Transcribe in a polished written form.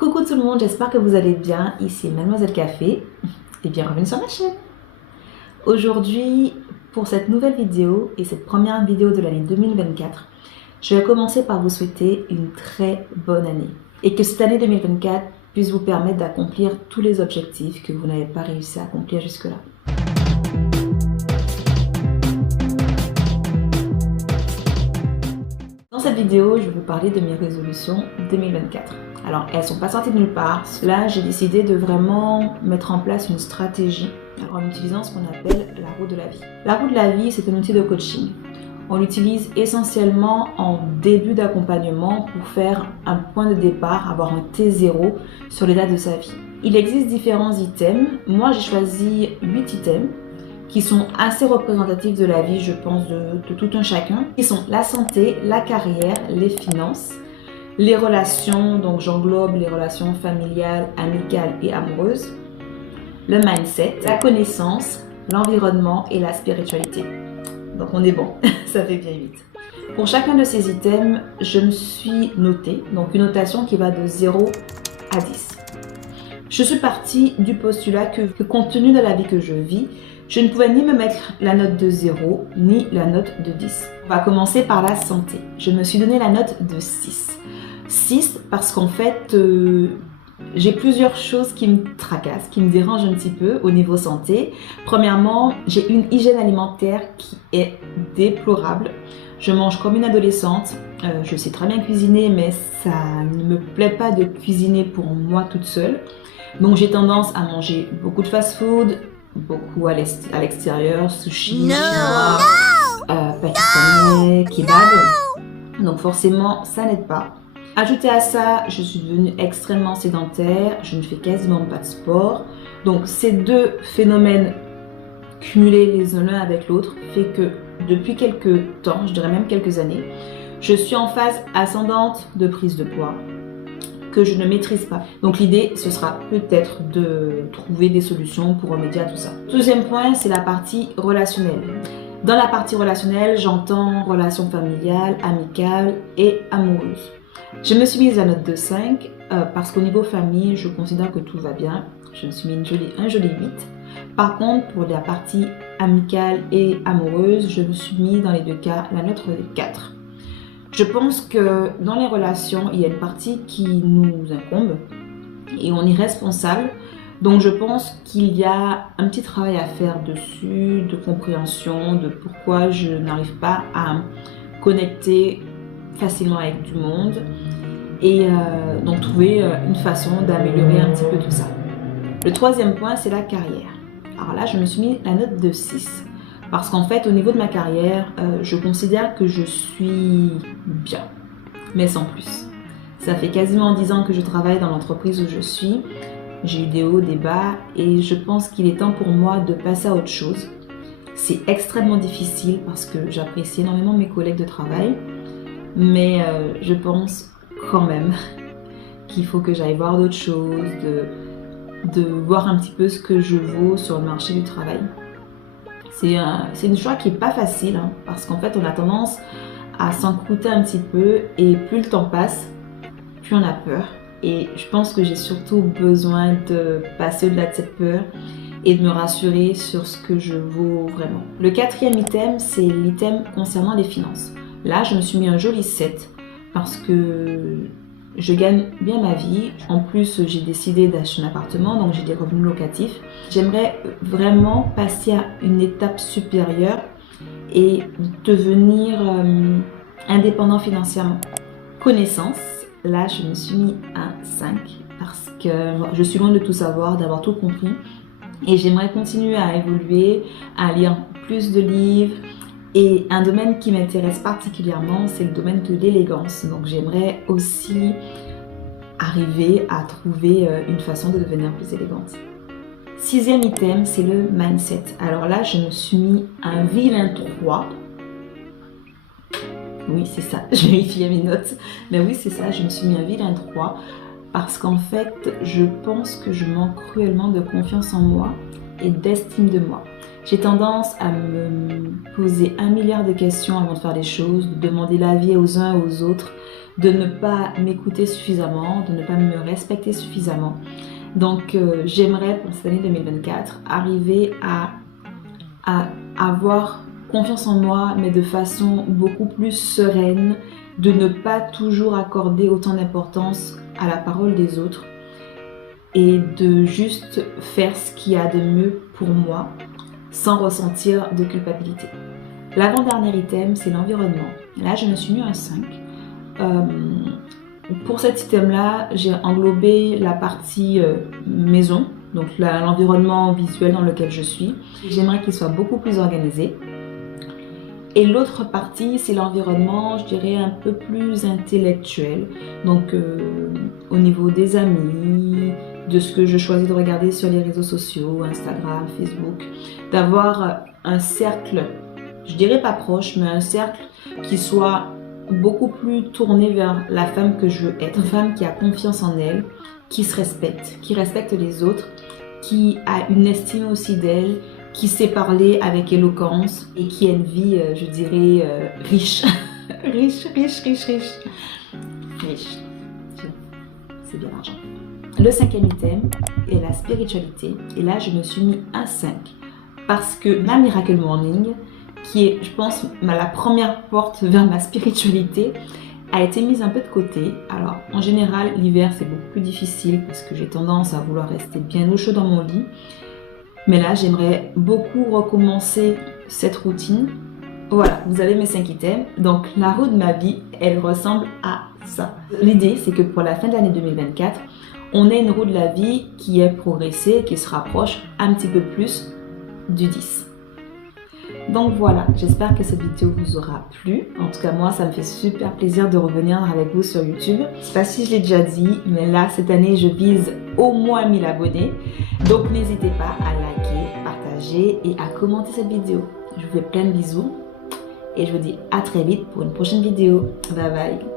Coucou tout le monde, j'espère que vous allez bien. Ici Mademoiselle Café et bienvenue sur ma chaîne. Aujourd'hui, pour cette nouvelle vidéo et cette première vidéo de l'année 2024, je vais commencer par vous souhaiter une très bonne année et que cette année 2024 puisse vous permettre d'accomplir tous les objectifs que vous n'avez pas réussi à accomplir jusque-là. Dans cette vidéo, je vais vous parler de mes résolutions 2024. Alors, elles ne sont pas sorties de nulle part. Là, j'ai décidé de vraiment mettre en place une stratégie en utilisant ce qu'on appelle la roue de la vie. La roue de la vie, c'est un outil de coaching. On l'utilise essentiellement en début d'accompagnement pour faire un point de départ, avoir un T0 sur l'état de sa vie. Il existe différents items. Moi, j'ai choisi 8 items qui sont assez représentatifs de la vie, je pense, de tout un chacun, qui sont la santé, la carrière, les finances, les relations, donc j'englobe les relations familiales, amicales et amoureuses, le mindset, la connaissance, l'environnement et la spiritualité. Donc on est bon, ça fait bien vite. Pour chacun de ces items, je me suis notée, donc une notation qui va de 0 à 10. Je suis partie du postulat que compte tenu de la vie que je vis, je ne pouvais ni me mettre la note de 0, ni la note de 10. On va commencer par la santé. Je me suis donné la note de 6. 6 parce qu'en fait, j'ai plusieurs choses qui me tracassent, qui me dérangent un petit peu au niveau santé. Premièrement, j'ai une hygiène alimentaire qui est déplorable. Je mange comme une adolescente. Je sais très bien cuisiner, mais ça ne me plaît pas de cuisiner pour moi toute seule. Donc j'ai tendance à manger beaucoup de fast-food, beaucoup à l'extérieur, sushi, chinois, pakistanais, kebab. Donc forcément, ça n'aide pas. Ajouté à ça, je suis devenue extrêmement sédentaire, je ne fais quasiment pas de sport. Donc ces deux phénomènes cumulés les uns l'un avec l'autre fait que depuis quelques temps, je dirais même quelques années, je suis en phase ascendante de prise de poids que je ne maîtrise pas. Donc l'idée, ce sera peut-être de trouver des solutions pour remédier à tout ça. Deuxième point, c'est la partie relationnelle. Dans la partie relationnelle, j'entends relations familiales, amicales et amoureuses. Je me suis mise la note de 5 parce qu'au niveau famille, je considère que tout va bien. Je me suis mis un joli 8. Par contre, pour la partie amicale et amoureuse, je me suis mis dans les deux cas la note de 4. Je pense que dans les relations, il y a une partie qui nous incombe et on est responsable. Donc je pense qu'il y a un petit travail à faire dessus, de compréhension, de pourquoi je n'arrive pas à connecter facilement avec du monde et donc trouver une façon d'améliorer un petit peu tout ça. Le troisième point, c'est la carrière. Alors là, je me suis mis la note de 6. Parce qu'en fait, au niveau de ma carrière, je considère que je suis bien, mais sans plus. Ça fait quasiment 10 ans que je travaille dans l'entreprise où je suis. J'ai eu des hauts, des bas, et je pense qu'il est temps pour moi de passer à autre chose. C'est extrêmement difficile parce que j'apprécie énormément mes collègues de travail, mais je pense quand même qu'il faut que j'aille voir d'autres choses, de voir un petit peu ce que je vaux sur le marché du travail. C'est une choix qui n'est pas facile parce qu'en fait on a tendance à s'encrouter un petit peu et plus le temps passe, plus on a peur. Et je pense que j'ai surtout besoin de passer au-delà de cette peur et de me rassurer sur ce que je vaux vraiment. Le quatrième item, c'est l'item concernant les finances. Là, je me suis mis un joli 7 parce que je gagne bien ma vie. En plus, j'ai décidé d'acheter un appartement, donc j'ai des revenus locatifs. J'aimerais vraiment passer à une étape supérieure et devenir indépendant financièrement. Connaissance, là, je me suis mis à 5 parce que je suis loin de tout savoir, d'avoir tout compris. Et j'aimerais continuer à évoluer, à lire plus de livres. Et un domaine qui m'intéresse particulièrement, c'est le domaine de l'élégance. Donc j'aimerais aussi arriver à trouver une façon de devenir plus élégante. Sixième item, c'est le mindset. Alors là, je me suis mis un vilain 3. Oui, c'est ça, je vérifie mes notes. Mais oui, c'est ça, je me suis mis un vilain 3 parce qu'en fait, je pense que je manque cruellement de confiance en moi et d'estime de moi. J'ai tendance à me poser 1 milliard de questions avant de faire des choses, de demander l'avis aux uns aux autres, de ne pas m'écouter suffisamment, de ne pas me respecter suffisamment. Donc j'aimerais pour cette année 2024 arriver à avoir confiance en moi, mais de façon beaucoup plus sereine, de ne pas toujours accorder autant d'importance à la parole des autres et de juste faire ce qu'il y a de mieux pour moi sans ressentir de culpabilité. L'avant-dernier item, c'est l'environnement. Là, je me suis mis un 5. Pour cet item-là, j'ai englobé la partie maison, donc l'environnement visuel dans lequel je suis. J'aimerais qu'il soit beaucoup plus organisé. Et l'autre partie, c'est l'environnement, je dirais, un peu plus intellectuel. Donc, au niveau des amis, de ce que je choisis de regarder sur les réseaux sociaux, Instagram, Facebook, d'avoir un cercle, je dirais pas proche, mais un cercle qui soit beaucoup plus tourné vers la femme que je veux être. Une femme qui a confiance en elle, qui se respecte, qui respecte les autres, qui a une estime aussi d'elle, qui sait parler avec éloquence et qui a une vie, je dirais, riche. riche. C'est bien l'argent. Le 5e item est la spiritualité. Et là, je me suis mis un 5. Parce que la Miracle Morning, qui est, je pense, la première porte vers ma spiritualité, a été mise un peu de côté. Alors, en général, l'hiver, c'est beaucoup plus difficile parce que j'ai tendance à vouloir rester bien au chaud dans mon lit. Mais là, j'aimerais beaucoup recommencer cette routine. Voilà, vous avez mes 5 items. Donc, la roue de ma vie, elle ressemble à ça. L'idée, c'est que pour la fin de l'année 2024, on ait une roue de la vie qui est progressée, qui se rapproche un petit peu plus du 10. Donc voilà, j'espère que cette vidéo vous aura plu. En tout cas, moi, ça me fait super plaisir de revenir avec vous sur YouTube. Je sais pas si je l'ai déjà dit, mais là, cette année, je vise au moins 1000 abonnés. Donc n'hésitez pas à liker, partager et à commenter cette vidéo. Je vous fais plein de bisous et je vous dis à très vite pour une prochaine vidéo. Bye bye.